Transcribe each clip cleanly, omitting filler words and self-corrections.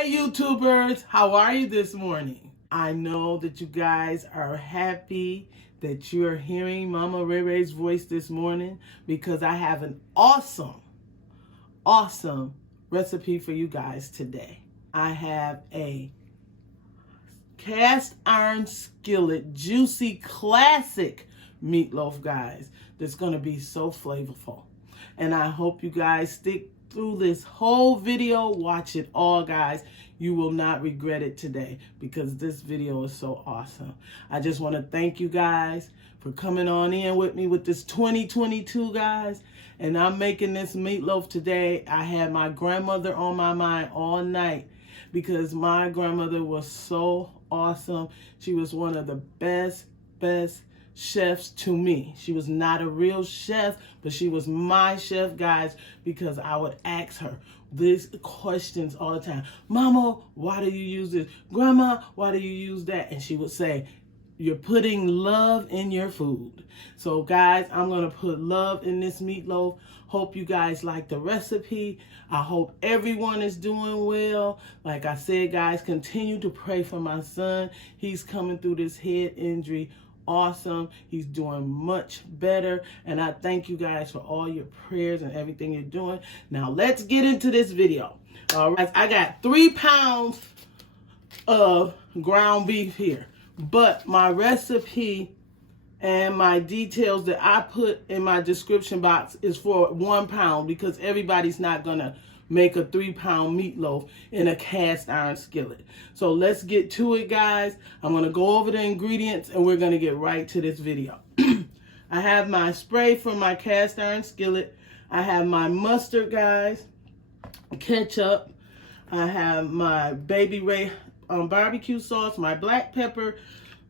Hi YouTubers, how are you this morning? I know that you guys are happy that you're hearing Mama Ray Ray's voice this morning because I have an awesome recipe for you guys today. I have a cast iron skillet juicy classic meatloaf, guys, that's going to be so flavorful. And I hope you guys stick through this whole video. Watch it all, guys. You will not regret it today because this video is so awesome. I just want to thank you guys for coming on in with me with this 2022, guys. And I'm making this meatloaf today. I had my grandmother on my mind all night because my grandmother was so awesome. She was one of the best chefs to me. She was not a real chef, but she was my chef, guys, because I would ask her these questions all the time. Mama, why do you use this? Grandma, why do you use that? And she would say, you're putting love in your food. So guys, I'm going to put love in this meatloaf. Hope you guys like the recipe. I hope everyone is doing well. Like I said, guys, continue to pray for my son. He's coming through this head injury. Awesome. He's doing much better. And I thank you guys for all your prayers and everything you're doing. Now let's get into this video. All right. I got 3 pounds of ground beef here. But my recipe and my details that I put in my description box is for 1 pound because everybody's not going to make a 3-pound meatloaf in a cast iron skillet. So let's get to it, guys. I'm going to go over the ingredients and we're going to get right to this video. I have my spray from my cast iron skillet. I have my mustard, guys, ketchup. I have my Baby Ray barbecue sauce, my black pepper,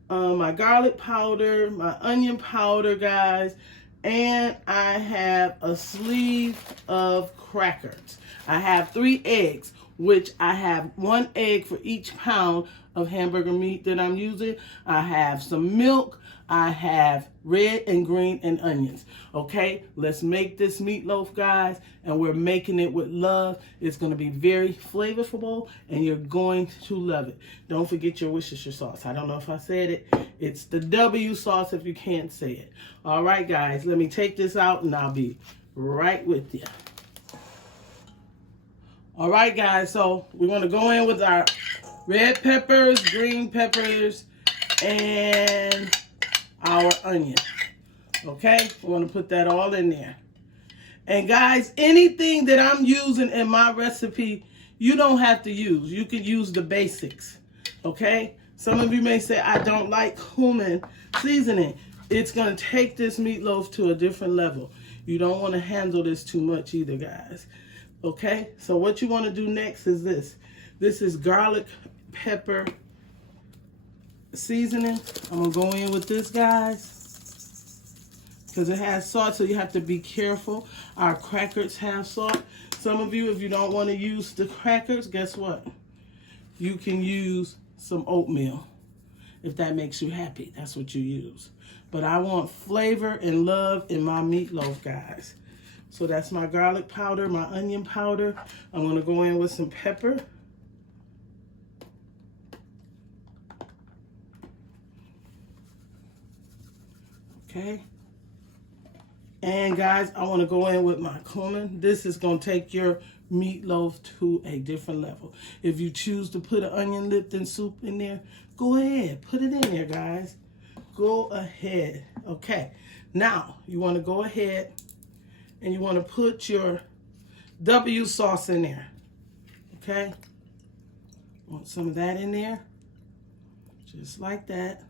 my garlic powder, my onion powder, guys, and I have a sleeve of crackers. I have 3 eggs, which I have 1 egg for each pound of hamburger meat that I'm using. I have some milk. I have red and green and onions. Okay, let's make this meatloaf, guys, and we're making it with love. It's going to be very flavorful, and you're going to love it. Don't forget your Worcestershire sauce. I don't know if I said it. It's the W sauce if you can't say it. All right, guys, let me take this out, and I'll be right with you. All right, guys, so we're going to go in with our red peppers, green peppers, and our onion. Okay, we're going to put that all in there. And guys, anything that I'm using in my recipe, you don't have to use. You can use the basics. Okay, some of you may say, I don't like cumin seasoning. It's going to take this meatloaf to a different level. You don't want to handle this too much either, guys. Okay, so what you want to do next is this. This is garlic pepper seasoning. I'm going to go in with this, guys, because it has salt, so you have to be careful. Our crackers have salt. Some of you, if you don't want to use the crackers, guess what? You can use some oatmeal. If that makes you happy, that's what you use. But I want flavor and love in my meatloaf, guys. So that's my garlic powder, my onion powder. I'm going to go in with some pepper. Okay. And guys, I want to go in with my cumin. This is going to take your meatloaf to a different level. If you choose to put an onion Lipton soup in there, go ahead. Put it in there, guys. Go ahead. Okay. Now, you want to go ahead and you want to put your W sauce in there. Okay? Want some of that in there. Just like that.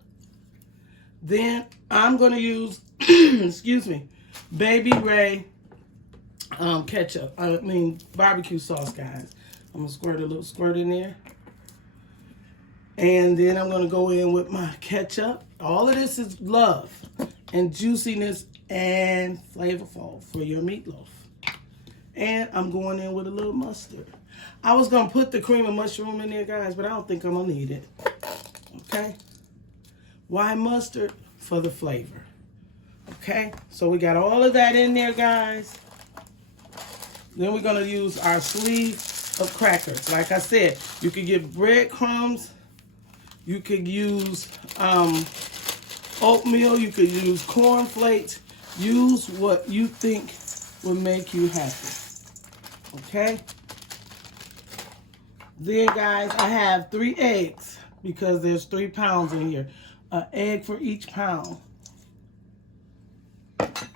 Then I'm going to use, excuse me, Baby Ray ketchup. Barbecue sauce, guys. I'm going to squirt a little squirt in there. And then I'm going to go in with my ketchup. All of this is love and juiciness and flavorful for your meatloaf. And I'm going in with a little mustard. I was going to put the cream of mushroom in there, guys, but I don't think I'm going to need it. Okay? Why mustard? For the flavor. Okay? So we got all of that in there, guys. Then we're going to use our sleeve of crackers. Like I said, you could get breadcrumbs. You could use oatmeal. You could use cornflakes. Use what you think will make you happy. Okay? Then, guys, I have 3 eggs because there's 3 pounds in here. An egg for each pound.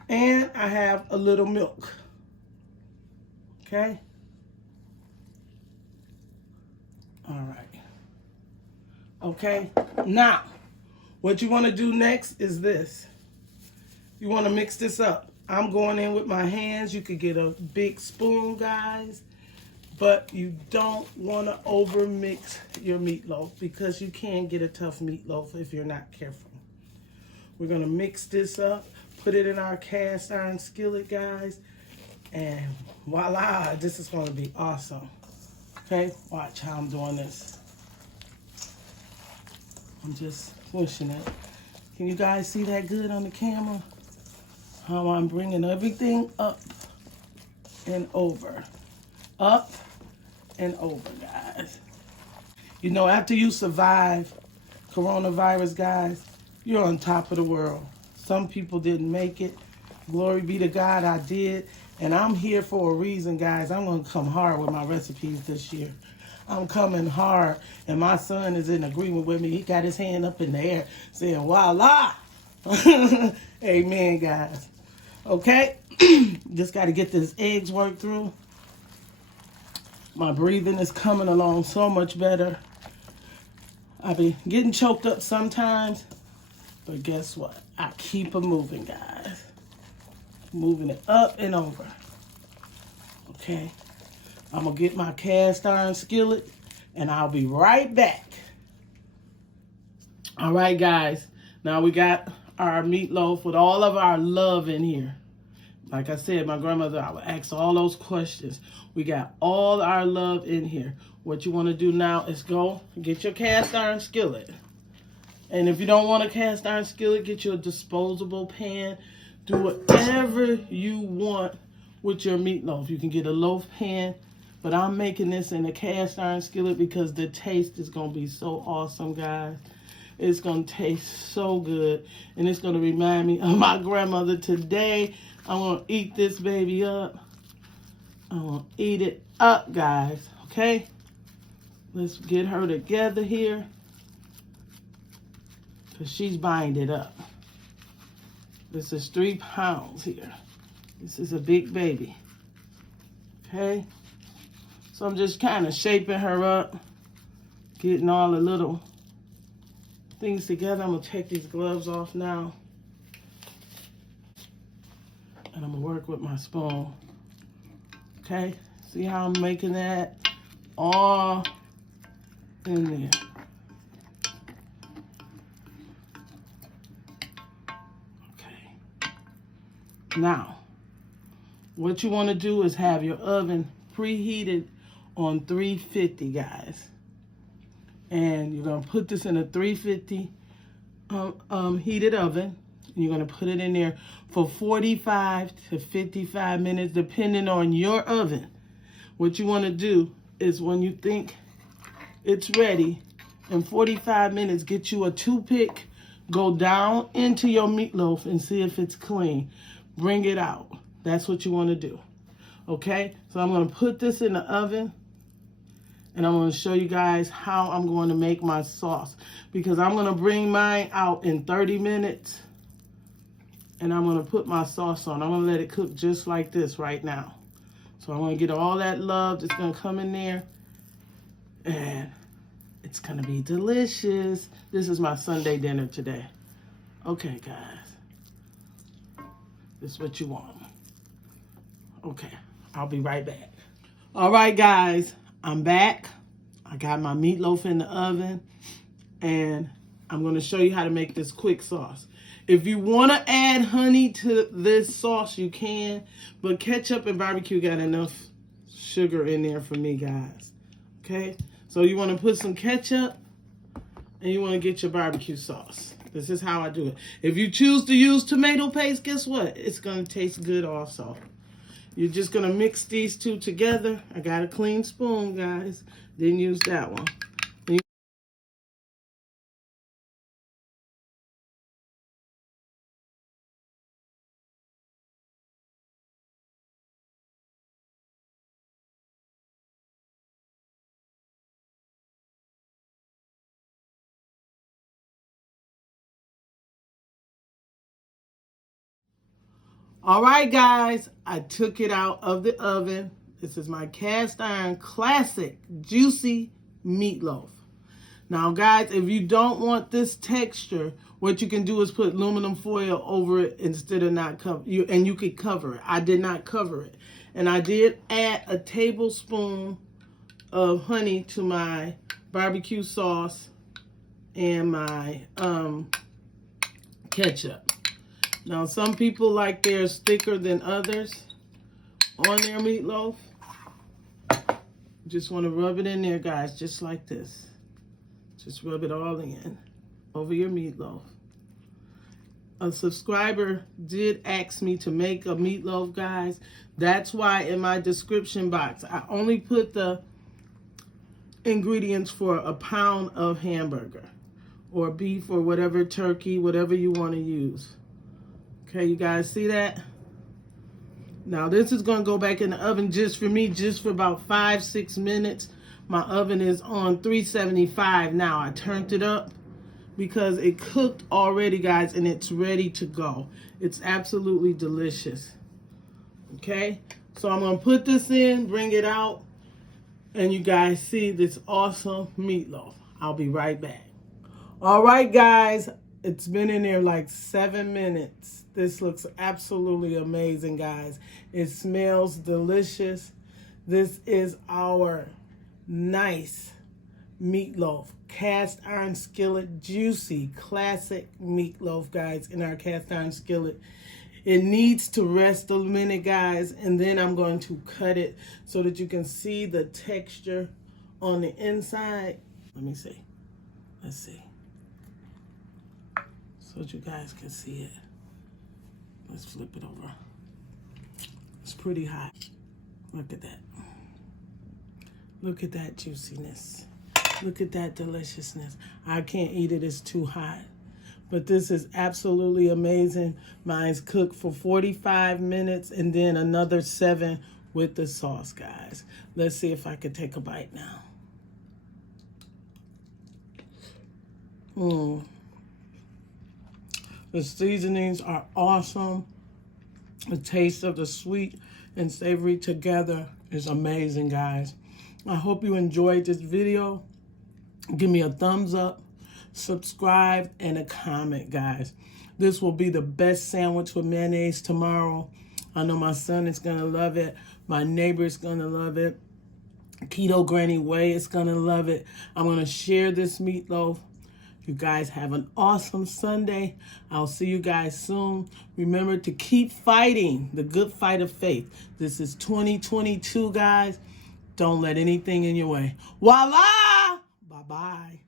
And I have a little milk. Okay? All right. Okay? Now, what you want to do next is this. You want to mix this up. I'm going in with my hands. You could get a big spoon, guys. But you don't want to over mix your meatloaf because you can get a tough meatloaf if you're not careful. We're going to mix this up, put it in our cast iron skillet, guys, and voila, this is going to be awesome. Okay, watch how I'm doing this. I'm just pushing it. Can you guys see that good on the camera? How I'm bringing everything up and over. Up and over, guys. You know, after you survive coronavirus, guys, you're on top of the world. Some people didn't make it. Glory be to God, I did. And I'm here for a reason, guys. I'm going to come hard with my recipes this year. I'm coming hard. And my son is in agreement with me. He got his hand up in the air saying, voila. Amen, guys. Okay? Just got to get this eggs worked through. My breathing is coming along so much better. I be getting choked up sometimes, but guess what? I keep it moving, guys. Moving it up and over. Okay. I'm going to get my cast iron skillet, and I'll be right back. All right, guys. Now we got our meatloaf with all of our love in here. Like I said, my grandmother, I would ask all those questions. We got all our love in here. What you want to do now is go get your cast iron skillet. And if you don't want a cast iron skillet, get you a disposable pan. Do whatever you want with your meatloaf. You can get a loaf pan, but I'm making this in a cast iron skillet because the taste is going to be so awesome, guys. It's going to taste so good, and it's going to remind me of my grandmother today. I'm going to eat this baby up. I'm going to eat it up, guys, okay? Let's get her together here because she's buying it up. This is 3 pounds here. This is a big baby, okay? So I'm just kind of shaping her up, getting all the little things together. I'm going to take these gloves off now. And I'm going to work with my spoon. Okay? See how I'm making that all in there. Okay. Now, what you want to do is have your oven preheated on 350, guys. And you're going to put this in a 350 heated oven. You're going to put it in there for 45 to 55 minutes, depending on your oven. What you want to do is when you think it's ready, in 45 minutes, get you a toothpick, go down into your meatloaf and see if it's clean. Bring it out. That's what you want to do. Okay? So I'm going to put this in the oven, and I'm going to show you guys how I'm going to make my sauce, because I'm going to bring mine out in 30 minutes. And I'm going to put my sauce on. I'm going to let it cook just like this right now. So I'm going to get all that love that's going to come in there. And it's going to be delicious. This is my Sunday dinner today. Okay, guys. This is what you want. Okay, I'll be right back. All right, guys. I'm back. I got my meatloaf in the oven. And I'm going to show you how to make this quick sauce. If you want to add honey to this sauce, you can. But ketchup and barbecue got enough sugar in there for me, guys. Okay? So you want to put some ketchup and you want to get your barbecue sauce. This is how I do it. If you choose to use tomato paste, guess what? It's going to taste good also. You're just going to mix these two together. I got a clean spoon, guys. Didn't use that one. All right, guys, I took it out of the oven. This is my cast iron classic juicy meatloaf. Now, guys, if you don't want this texture, what you can do is put aluminum foil over it instead of not cover you, and you could cover it. I did not cover it, and I did add a tablespoon of honey to my barbecue sauce and my ketchup. Now, some people like theirs thicker than others on their meatloaf. Just want to rub it in there, guys, just like this. Just rub it all in over your meatloaf. A subscriber did ask me to make a meatloaf, guys. That's why in my description box, I only put the ingredients for a pound of hamburger or beef or whatever, turkey, whatever you want to use. Okay, you guys see that? Now this is going to go back in the oven just for me, just for about 5-6 minutes. My oven is on 375 now. I turned it up because it cooked already, guys, and it's ready to go. It's absolutely delicious. Okay, so I'm going to put this in, bring it out, and you guys see this awesome meatloaf. I'll be right back. All right, guys, it's been in there like 7 minutes. This looks absolutely amazing, guys. It smells delicious. This is our nice meatloaf, cast iron skillet, juicy, classic meatloaf, guys, in our cast iron skillet. It needs to rest a minute, guys, and then I'm going to cut it so that you can see the texture on the inside. Let me see. Let's see. So that you guys can see it. Let's flip it over. It's pretty hot. Look at that. Look at that juiciness. Look at that deliciousness. I can't eat it, it's too hot. But this is absolutely amazing. Mine's cooked for 45 minutes and then another 7 with the sauce, guys. Let's see if I can take a bite now. The seasonings are awesome. The taste of the sweet and savory together is amazing, guys. I hope you enjoyed this video. Give me a thumbs up, subscribe, and a comment, guys. This will be the best sandwich with mayonnaise tomorrow. I know my son is going to love it. My neighbor is going to love it. Keto Granny Way is going to love it. I'm going to share this meatloaf. You guys have an awesome Sunday. I'll see you guys soon. Remember to keep fighting the good fight of faith. This is 2022, guys. Don't let anything in your way. Voila! Bye-bye.